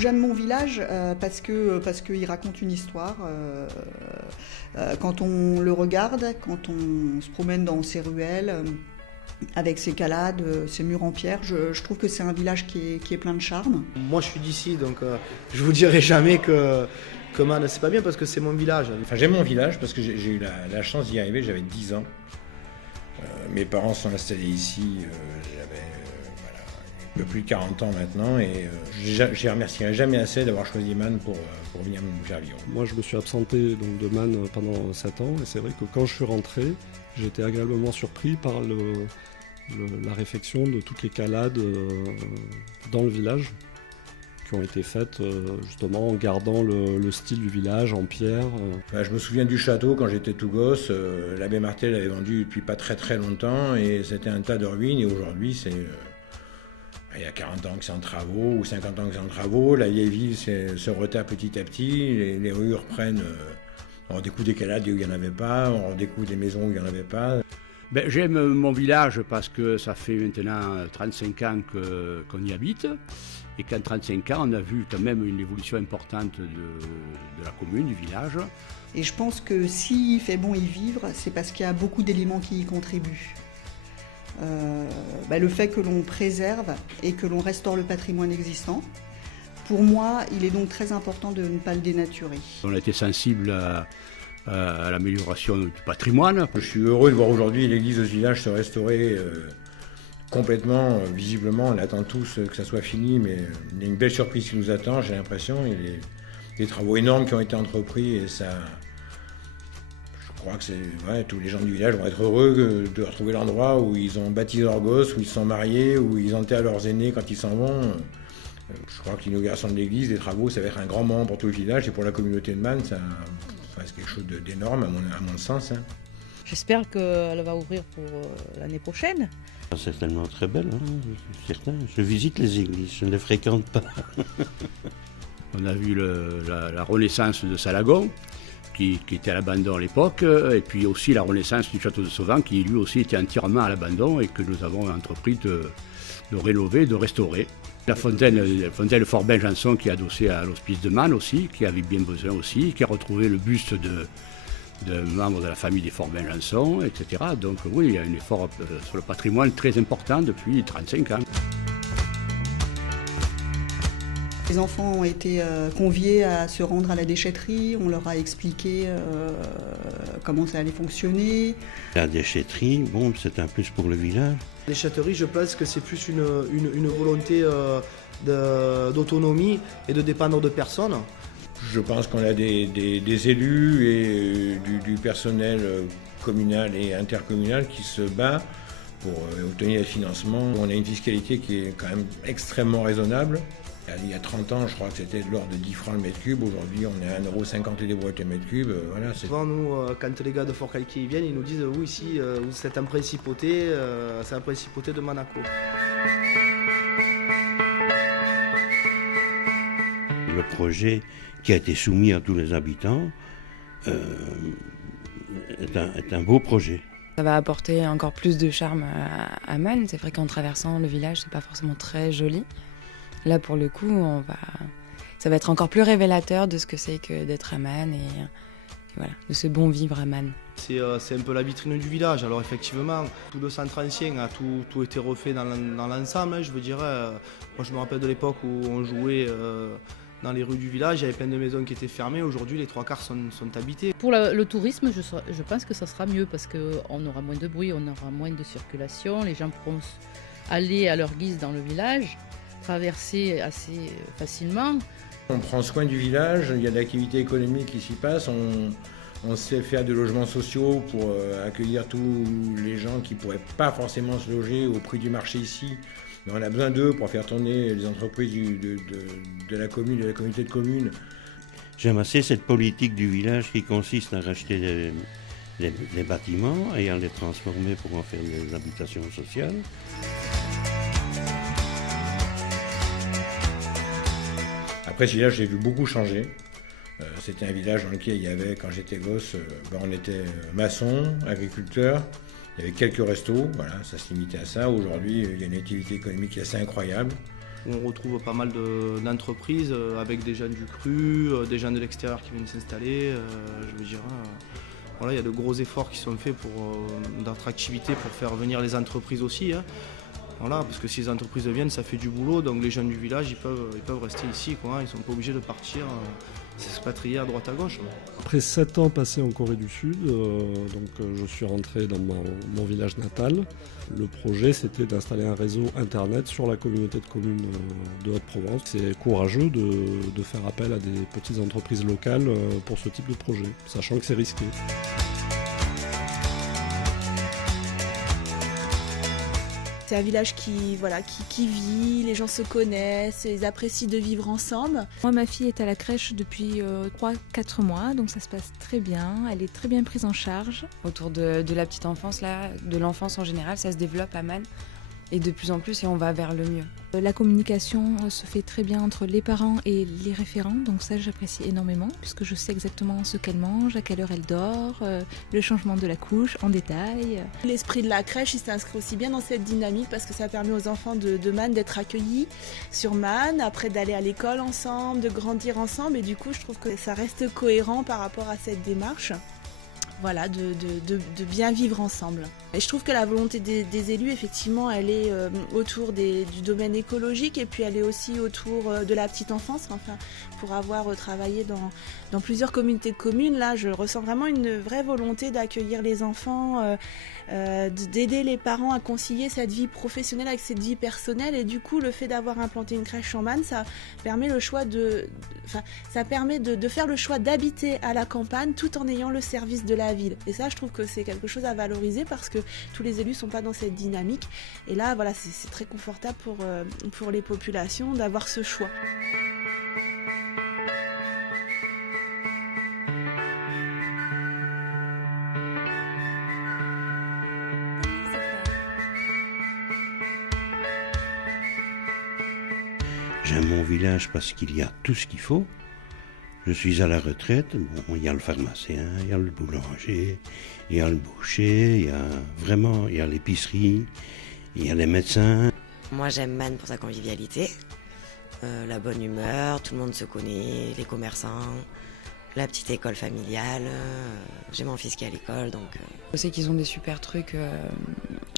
J'aime mon village parce qu'il raconte une histoire. Quand on le regarde, quand on se promène dans ses ruelles, avec ses calades, ses murs en pierre, je trouve que c'est un village qui est plein de charme. Moi je suis d'ici, donc je vous dirai jamais que Man c'est pas bien parce que c'est mon village. Enfin, j'aime mon village parce que j'ai eu la chance d'y arriver, j'avais 10 ans. Mes parents sont installés ici, j'avais un peu plus de 40 ans maintenant et je ne remercierai jamais assez d'avoir choisi Man pour venir me faire vivre. Moi je me suis absenté donc, de Man pendant 7 ans et c'est vrai que quand je suis rentré, j'ai été agréablement surpris par la réfection de toutes les calades dans le village qui ont été faites justement en gardant le style du village en pierre. Je me souviens du château quand j'étais tout gosse, l'abbé Martel l'avait vendu depuis pas très très longtemps et c'était un tas de ruines et aujourd'hui c'est... il y a 40 ans que c'est en travaux ou 50 ans que c'est en travaux, la vieille ville se retape petit à petit, les rues reprennent, on redécouvre des calades où il n'y en avait pas, on redécouvre des maisons où il n'y en avait pas. J'aime mon village parce que ça fait maintenant 35 ans qu'on y habite et qu'en 35 ans on a vu quand même une évolution importante de la commune, du village. Et je pense que s'il fait bon y vivre, c'est parce qu'il y a beaucoup d'éléments qui y contribuent. Le fait que l'on préserve et que l'on restaure le patrimoine existant, pour moi, il est donc très important de ne pas le dénaturer. On a été sensible à l'amélioration du patrimoine. Je suis heureux de voir aujourd'hui l'église de ce village se restaurer complètement, visiblement. On attend tous que ça soit fini, mais il y a une belle surprise qui nous attend, j'ai l'impression. Il y a des travaux énormes qui ont été entrepris et ça... Je crois que tous les gens du village vont être heureux de retrouver l'endroit où ils ont baptisé leurs gosses, où ils se sont mariés, où ils enterrent leurs aînés quand ils s'en vont. Je crois que l'inauguration de l'église, des travaux, ça va être un grand moment pour tout le village et pour la communauté de Man, c'est quelque chose d'énorme à mon sens. J'espère qu'elle va ouvrir pour l'année prochaine. C'est certainement très belle, je suis certain. Je visite les églises, je ne les fréquente pas. On a vu la renaissance de Salagon, qui était à l'abandon à l'époque, et puis aussi la renaissance du château de Sauvan, qui lui aussi était entièrement à l'abandon et que nous avons entrepris de rénover, de restaurer. La fontaine Fort Benjanson qui est adossée à l'hospice de Man aussi, qui avait bien besoin aussi, qui a retrouvé le buste de membres de la famille des Fort Benjanson, etc. Donc oui, il y a un effort sur le patrimoine très important depuis 35 ans. Les enfants ont été conviés à se rendre à la déchetterie, on leur a expliqué comment ça allait fonctionner. La déchetterie, c'est un plus pour le village. Les déchetteries, je pense que c'est plus une volonté d'autonomie et de dépendre de personne. Je pense qu'on a des élus et du personnel communal et intercommunal qui se bat pour obtenir des financements. On a une fiscalité qui est quand même extrêmement raisonnable. Il y a 30 ans, je crois que c'était de l'ordre de 10 francs le mètre cube. Aujourd'hui, on est à 1,50 € et des boîtes le mètre cube. Voilà, souvent, nous, quand les gars de Fort-Calquier viennent, ils nous disent oui, ici, vous êtes en principauté, c'est la principauté de Monaco. Le projet qui a été soumis à tous les habitants est un beau projet. Ça va apporter encore plus de charme à Man. C'est vrai qu'en traversant le village, c'est pas forcément très joli. Là, pour le coup, ça va être encore plus révélateur de ce que c'est que d'être à Man et voilà, de ce bon vivre à Man. C'est un peu la vitrine du village. Alors effectivement, tout le centre ancien a tout été refait dans l'ensemble. Je veux dire, moi je me rappelle de l'époque où on jouait dans les rues du village, il y avait plein de maisons qui étaient fermées. Aujourd'hui, les 3/4 sont habités. Pour le tourisme, je pense que ça sera mieux parce qu'on aura moins de bruit, on aura moins de circulation. Les gens pourront aller à leur guise dans le village, traverser assez facilement. On prend soin du village, il y a de l'activité économique qui s'y passe, on sait faire des logements sociaux pour accueillir tous les gens qui ne pourraient pas forcément se loger au prix du marché ici. Mais on a besoin d'eux pour faire tourner les entreprises de la commune, de la communauté de communes. J'aime assez cette politique du village qui consiste à racheter les bâtiments et à les transformer pour en faire des habitations sociales. Après ce village, j'ai vu beaucoup changer. C'était un village dans lequel il y avait, quand j'étais gosse, on était maçon, agriculteur, il y avait quelques restos, voilà, ça se limitait à ça. Aujourd'hui, il y a une activité économique assez incroyable. où on retrouve pas mal d'entreprises avec des gens du cru, des gens de l'extérieur qui viennent s'installer. Je veux dire, voilà, il y a de gros efforts qui sont faits d'attractivité pour faire venir les entreprises aussi. Hein. Voilà, parce que si les entreprises viennent, ça fait du boulot, donc les jeunes du village, ils peuvent rester ici, quoi, hein. Ils ne sont pas obligés de partir, s'expatrier à droite à gauche. Après 7 ans passés en Corée du Sud, je suis rentré dans mon village natal. Le projet, c'était d'installer un réseau internet sur la communauté de communes de Haute-Provence. C'est courageux de faire appel à des petites entreprises locales pour ce type de projet, sachant que c'est risqué. C'est un village qui vit, les gens se connaissent, ils apprécient de vivre ensemble. Moi, ma fille est à la crèche depuis 3-4 mois, donc ça se passe très bien. Elle est très bien prise en charge. Autour de la petite enfance, là, de l'enfance en général, ça se développe à Man. Et de plus en plus, et on va vers le mieux. La communication se fait très bien entre les parents et les référents, donc ça j'apprécie énormément, puisque je sais exactement ce qu'elle mange, à quelle heure elle dort, le changement de la couche en détail. L'esprit de la crèche, il s'inscrit aussi bien dans cette dynamique parce que ça permet aux enfants de Man d'être accueillis sur Man, après d'aller à l'école ensemble, de grandir ensemble, et du coup je trouve que ça reste cohérent par rapport à cette démarche. Voilà, de bien vivre ensemble. Et je trouve que la volonté des élus, effectivement, elle est autour du domaine écologique et puis elle est aussi autour de la petite enfance. Enfin, pour avoir travaillé dans plusieurs communautés de communes, là, je ressens vraiment une vraie volonté d'accueillir les enfants, d'aider les parents à concilier cette vie professionnelle avec cette vie personnelle. Et du coup, le fait d'avoir implanté une crèche en Man, ça permet de faire le choix d'habiter à la campagne tout en ayant le service de la ville. Et ça, je trouve que c'est quelque chose à valoriser parce que tous les élus ne sont pas dans cette dynamique. Et là, voilà, c'est très confortable pour les populations d'avoir ce choix. J'aime mon village parce qu'il y a tout ce qu'il faut. Je suis à la retraite, bon, il y a le pharmacien, il y a le boulanger, il y a le boucher, il y a l'épicerie, il y a les médecins. Moi j'aime Man pour sa convivialité, la bonne humeur, tout le monde se connaît, les commerçants, la petite école familiale, j'ai mon fils qui est à l'école donc... Je sais qu'ils ont des super trucs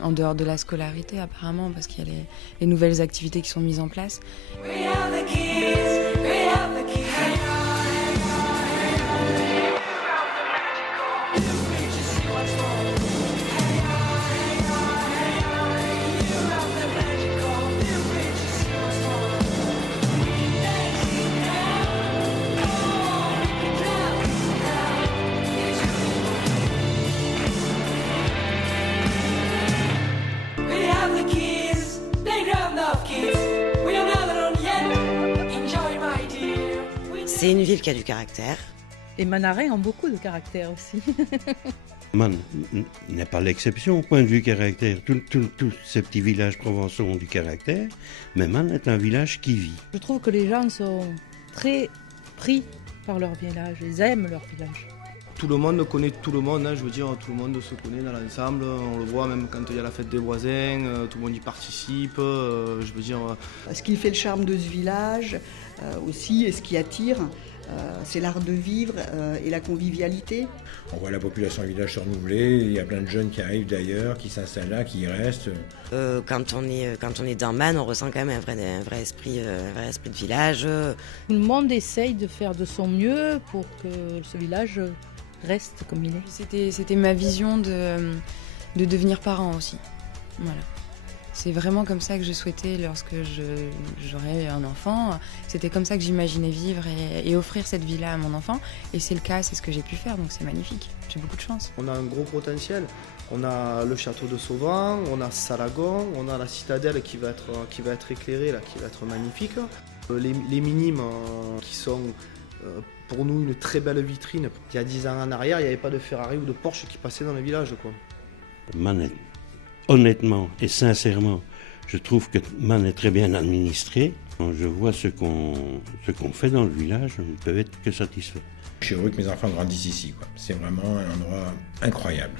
en dehors de la scolarité apparemment parce qu'il y a les nouvelles activités qui sont mises en place. C'est une ville qui a du caractère. Et Manarin ont beaucoup de caractère aussi. Man n'est pas l'exception au point de vue caractère. Tous ces petits villages provençaux ont du caractère, mais Man est un village qui vit. Je trouve que les gens sont très pris par leur village, ils aiment leur village. Tout le monde connaît tout le monde, hein, je veux dire, tout le monde se connaît dans l'ensemble, on le voit même quand il y a la fête des voisins, tout le monde y participe, je veux dire... Ce qui fait le charme de ce village aussi, et ce qui attire, c'est l'art de vivre et la convivialité. On voit la population du village se renouveler, il y a plein de jeunes qui arrivent d'ailleurs, qui s'installent là, qui y restent. Quand on est dans Man, on ressent quand même un vrai esprit de village. Tout le monde essaye de faire de son mieux pour que ce village reste comme il est. C'était ma vision de devenir parent aussi. Voilà. C'est vraiment comme ça que je souhaitais lorsque j'aurais un enfant. C'était comme ça que j'imaginais vivre et offrir cette vie-là à mon enfant. Et c'est le cas, c'est ce que j'ai pu faire, donc c'est magnifique. J'ai beaucoup de chance. On a un gros potentiel. On a le château de Sauvant, on a Salagon, on a la citadelle qui va être éclairée, là, qui va être magnifique. Les minimes qui sont pour nous une très belle vitrine. Il y a 10 ans en arrière, il n'y avait pas de Ferrari ou de Porsche qui passaient dans le village, quoi. Man, honnêtement et sincèrement, je trouve que Man est très bien administré. Quand je vois ce qu'on fait dans le village, je ne peux être que satisfait. Je suis heureux que mes enfants grandissent ici, quoi. C'est vraiment un endroit incroyable.